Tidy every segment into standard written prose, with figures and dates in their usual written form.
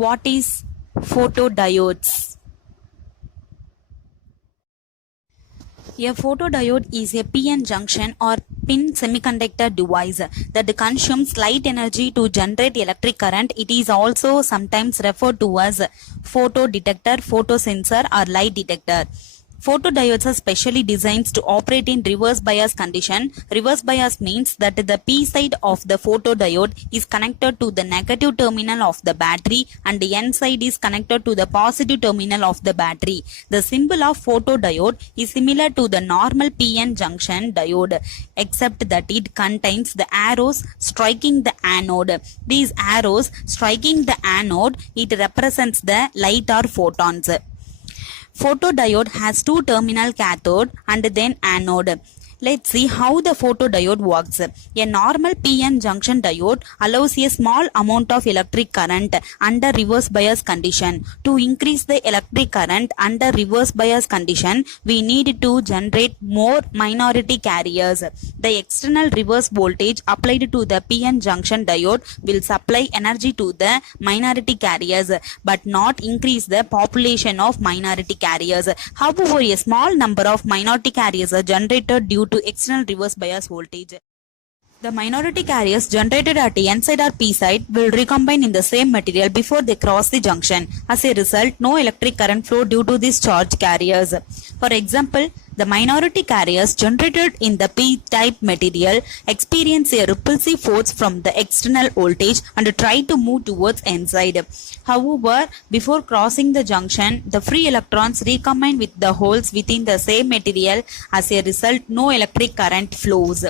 What is photodiodes? A photodiode is a PN junction or pin semiconductor device that consumes light energy to generate electric current. It is also sometimes referred to as photodetector, photosensor, or light detector. Photodiodes are specially designed to operate in reverse bias condition. Reverse bias means that the P side of the photodiode is connected to the negative terminal of the battery and the N side is connected to the positive terminal of the battery. The symbol of photodiode is similar to the normal PN junction diode, except that it contains the arrows striking the anode. These arrows striking the anode, it represents the light or photons. Photodiode has two terminal, cathode and then anode. Let's see how the photodiode works. A normal PN junction diode allows a small amount of electric current under reverse bias condition. To increase the electric current under reverse bias condition, we need to generate more minority carriers. The external reverse voltage applied to the PN junction diode will supply energy to the minority carriers but not increase the population of minority carriers. However, a small number of minority carriers are generated due to external reverse bias voltage. The minority carriers generated at N side or P side will recombine in the same material before they cross the junction. As a result, no electric current flow due to these charge carriers. For example, the minority carriers generated in the P-type material experience a repulsive force from the external voltage and try to move towards N side. However, before crossing the junction, the free electrons recombine with the holes within the same material. As a result, no electric current flows.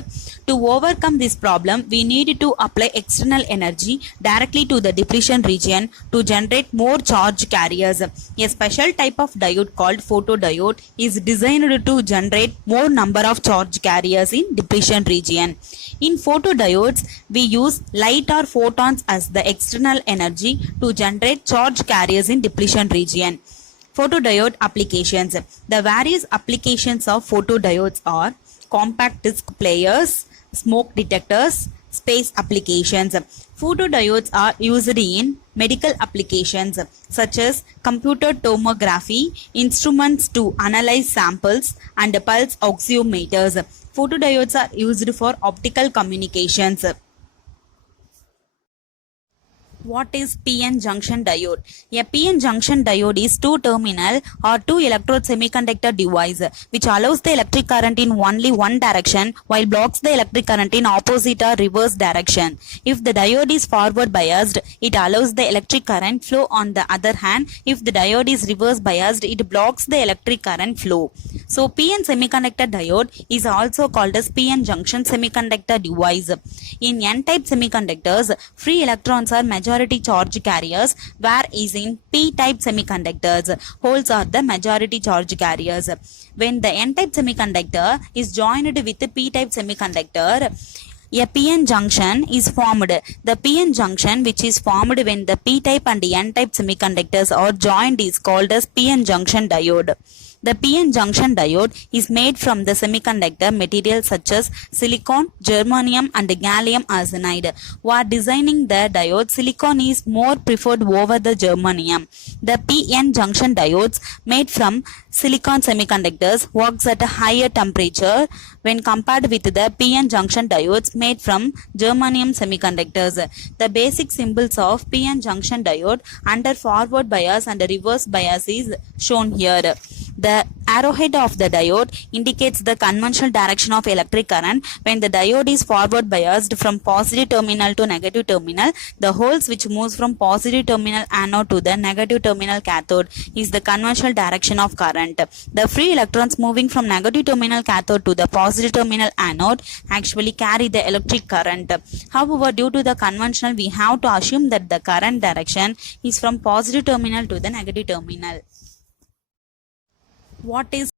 To overcome this problem, we need to apply external energy directly to the depletion region to generate more charge carriers. A special type of diode called photodiode is designed to generate more number of charge carriers in depletion region. In photodiodes, we use light or photons as the external energy to generate charge carriers in depletion region. Photodiode applications. The various applications of photodiodes are compact disc players, smoke detectors, space applications. Photodiodes are used in medical applications such as computer tomography, instruments to analyze samples, and pulse oximeters. Photodiodes are used for optical communications. What is PN junction diode? A PN junction diode is two-terminal or two-electrode semiconductor device which allows the electric current in only one direction while blocks the electric current in opposite or reverse direction. If the diode is forward biased, it allows the electric current flow. On the other hand, if the diode is reverse biased, it blocks the electric current flow. So PN semiconductor diode is also called as PN junction semiconductor device. In N-type semiconductors, free electrons are majority charge carriers, whereas in P-type semiconductors, holes are the majority charge carriers. When the N-type semiconductor is joined with the P-type semiconductor, a PN junction is formed. The PN junction which is formed when the P-type and N-type semiconductors are joined is called as PN junction diode. The PN junction diode is made from the semiconductor materials such as silicon, germanium and gallium arsenide. While designing the diode, silicon is more preferred over the germanium. The PN junction diodes made from silicon semiconductors works at a higher temperature when compared with the PN junction diodes made from germanium semiconductors. The basic symbols of PN junction diode under forward bias and reverse bias is shown here. The arrowhead of the diode indicates the conventional direction of electric current. When the diode is forward biased from positive terminal to negative terminal, the holes which moves from positive terminal anode to the negative terminal cathode is the conventional direction of current. The free electrons moving from negative terminal cathode to the positive terminal anode actually carry the electric current. However, due to the conventional, we have to assume that the current direction is from positive terminal to the negative terminal. What is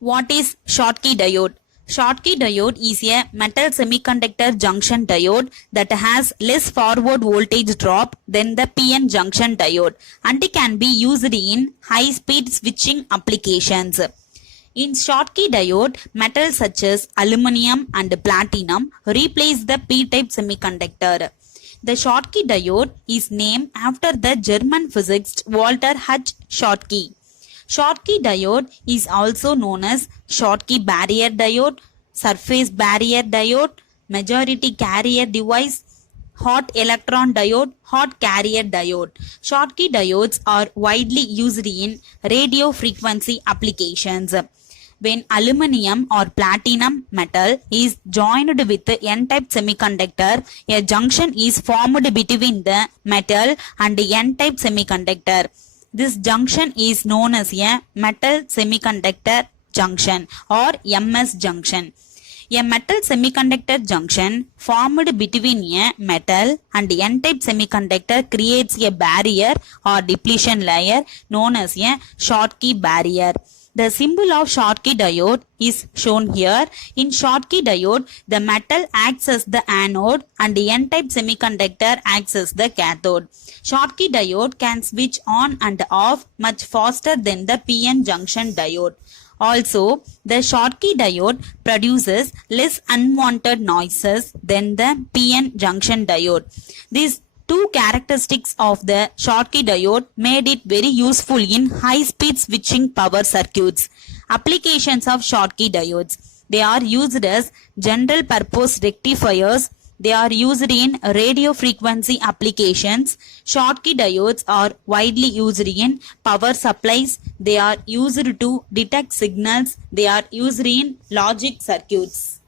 Schottky diode? Schottky diode is a metal semiconductor junction diode that has less forward voltage drop than the PN junction diode and can be used in high-speed switching applications. In Schottky diode, metals such as aluminum and platinum replace the P-type semiconductor. The Schottky diode is named after the German physicist Walter H. Schottky. Schottky diode is also known as Schottky barrier diode, surface barrier diode, majority carrier device, hot electron diode, hot carrier diode. Schottky diodes are widely used in radio frequency applications. When aluminum or platinum metal is joined with N-type semiconductor, a junction is formed between the metal and N-type semiconductor. This junction is known as a metal semiconductor junction or MS junction. A metal semiconductor junction formed between a metal and N-type semiconductor creates a barrier or depletion layer known as a Schottky barrier. The symbol of Schottky diode is shown here. In Schottky diode, the metal acts as the anode and the N-type semiconductor acts as the cathode. Schottky diode can switch on and off much faster than the PN junction diode. Also, the Schottky diode produces less unwanted noises than the PN junction diode. These two characteristics of the Schottky diode made it very useful in high-speed switching power circuits. Applications of Schottky diodes. They are used as general-purpose rectifiers. They are used in radio frequency applications. Schottky diodes are widely used in power supplies. They are used to detect signals. They are used in logic circuits.